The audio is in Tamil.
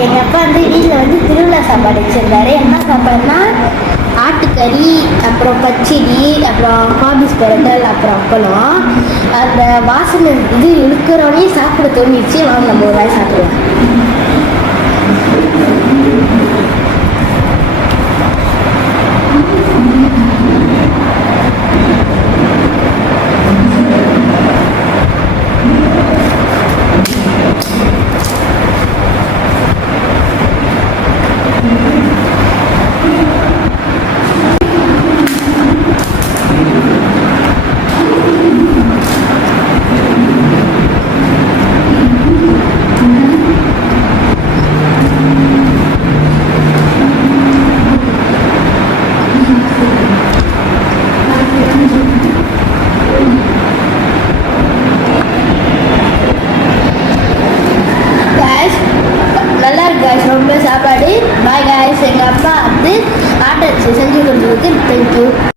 எங்கள் அப்பா வீட்டில் திருவிழா சாப்பாடு வச்சுருந்தாரு. என்ன சாப்பாடுனா ஆட்டுக்கறி, அப்புறம் பச்சடி, அப்புறம் ஹாபிஸ் பரட்டல், அப்புறம் அப்பளம். அந்த வாசனை இழுக்கிறோன்னே சாப்பிட தோணிடுச்சு. வாங்க நம்ம ஒரு வாய் சாப்பிடுவோம். நல்லா இருக்கு guys, ரொம்ப சாப்பாடு. பாய் guys, எங்கள் அப்பா ஆட்டை செஞ்சு கொடுத்ததுக்கு